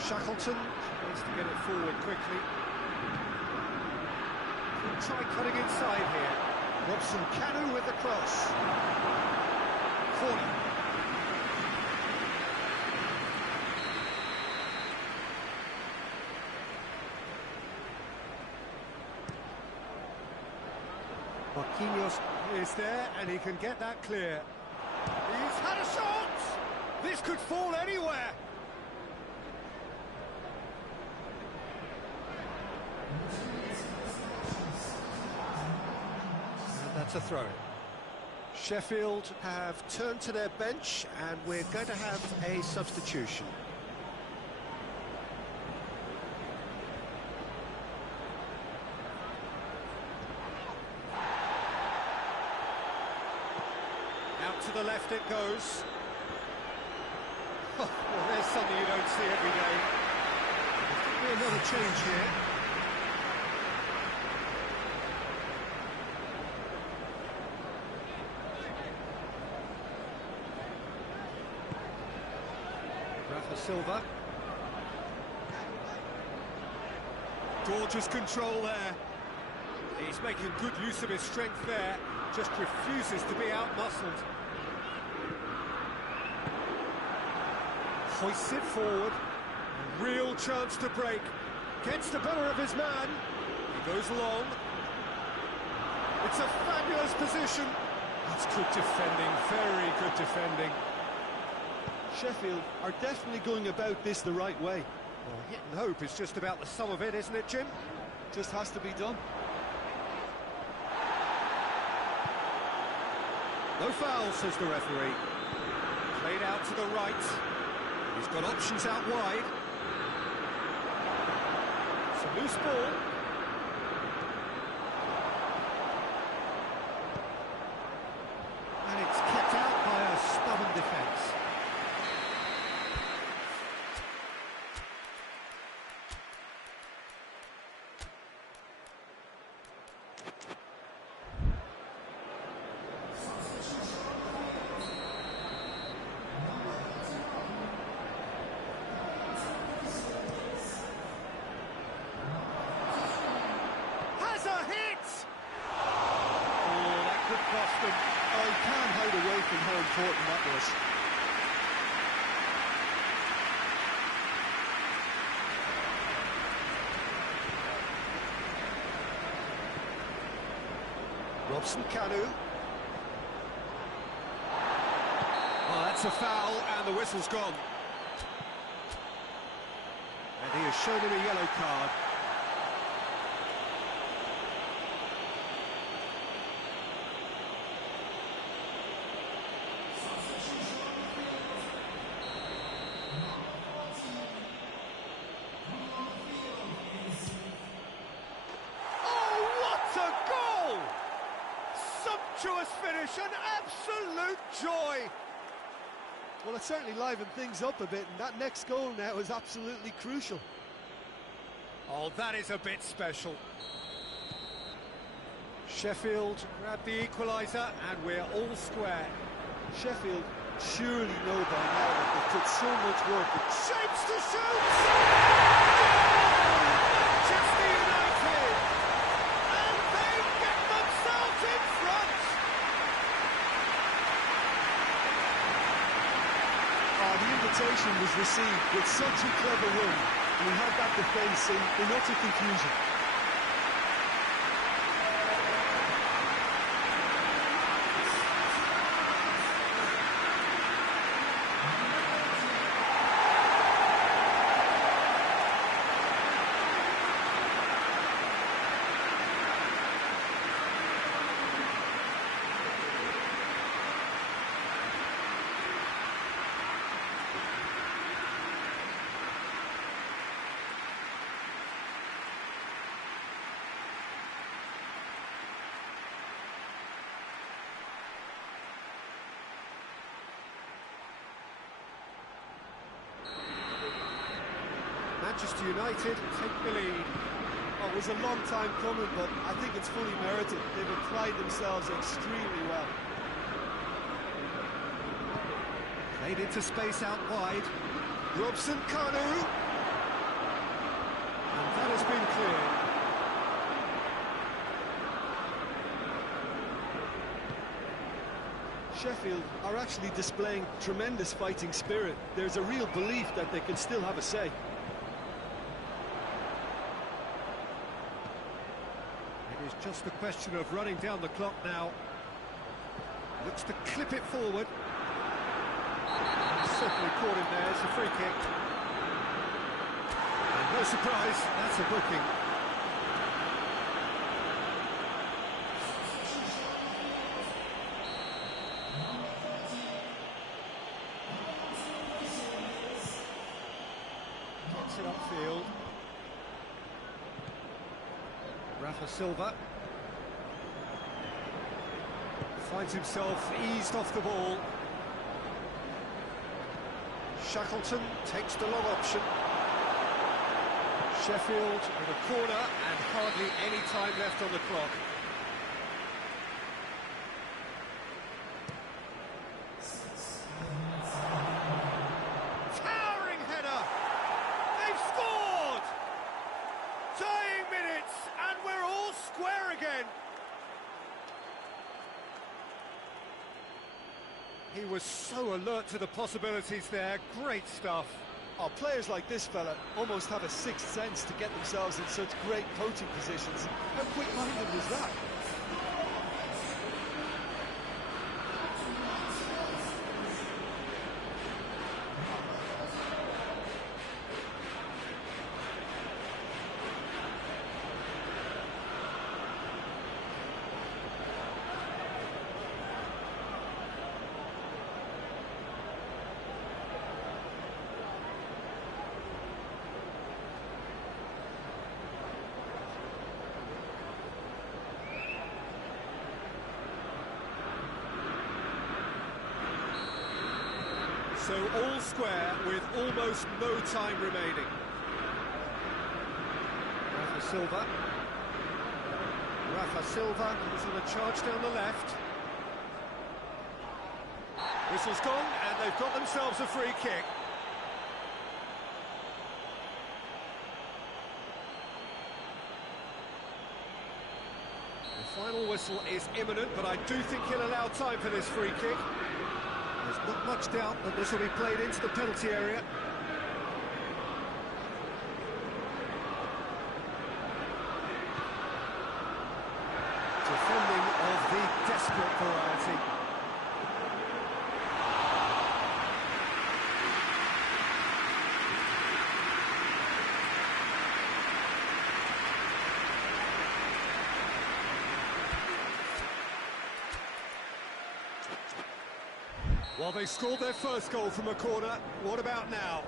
Shackleton needs to get it forward quickly. He'll try cutting inside here. Robson Kanu with the cross. Corner. Marquinhos is there, and he can get that clear. He's had a shot! This could fall anywhere! And that's a throw. Sheffield have turned to their bench, and we're going to have a substitution. Out to the left it goes. Oh, well, there's something you don't see every day. There's another change here. Rafa Silva. Gorgeous control there. He's making good use of his strength there. Just refuses to be out-muscled. Hoists it forward. A real chance to break. Gets the better of his man. He goes long. It's a fabulous position. That's good defending, very good defending. Sheffield are definitely going about this the right way. Well, hit and hope is just about the sum of it, isn't it, Jim? Just has to be done. No foul, says the referee. Played out to the right. He's got options out wide. It's a loose ball. And it's kept out by a stubborn defence. Oh, he can't hide away from how important that was. Robson Kanu. Oh, that's a foul, and the whistle's gone. And he has shown him a yellow card. Sumptuous finish, an absolute joy. Well, it certainly livened things up a bit, and that next goal now is absolutely crucial. Oh, that is a bit special. Sheffield grabbed the equaliser, and we're all square. Sheffield surely know by now that they've put so much work in. Shapes to shoot! Manchester United! And they get themselves in front! The invitation was received with such a clever run, and he had that defence in utter confusion. Manchester United take the lead. Oh, it was a long time coming, but I think it's fully merited. They've applied themselves extremely well. Played into space out wide. Robson Kanu. And that has been cleared. Sheffield are actually displaying tremendous fighting spirit. There's a real belief that they can still have a say. It is just a question of running down the clock now. Looks to clip it forward. Certainly caught him there, it's a free kick. And no surprise, that's a booking. Gets it upfield. Rafa Silva finds himself eased off the ball. Shackleton takes the long option. Sheffield with a corner and hardly any time left on the clock. Towering header! They've scored! Dying minutes and we're all square again. He was so alert to the possibilities there, great stuff. Oh, players like this fella almost have a sixth sense to get themselves in such great coaching positions. How quick-minded was that? So all square with almost no time remaining. Rafa Silva is on a charge down the left. Whistle's gone and they've got themselves a free kick. The final whistle is imminent, but I do think he'll allow time for this free kick. There's not much doubt that this will be played into the penalty area. Defending of the desperate variety. Well, they scored their first goal from a corner. What about now?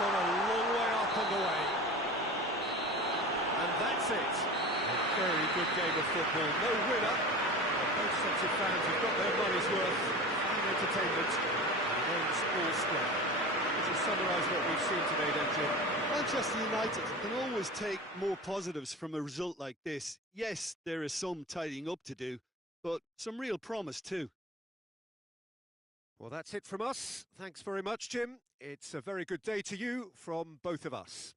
Gone a long way up on the way. And that's it. A very good game of football. No winner. Both sets of fans have got their money's worth. Fine entertainment. And ends all square. To summarise what we've seen today then, Jim. Manchester United can always take more positives from a result like this. Yes, there is some tidying up to do, but some real promise too. Well, that's it from us. Thanks very much, Jim. It's a very good day to you from both of us.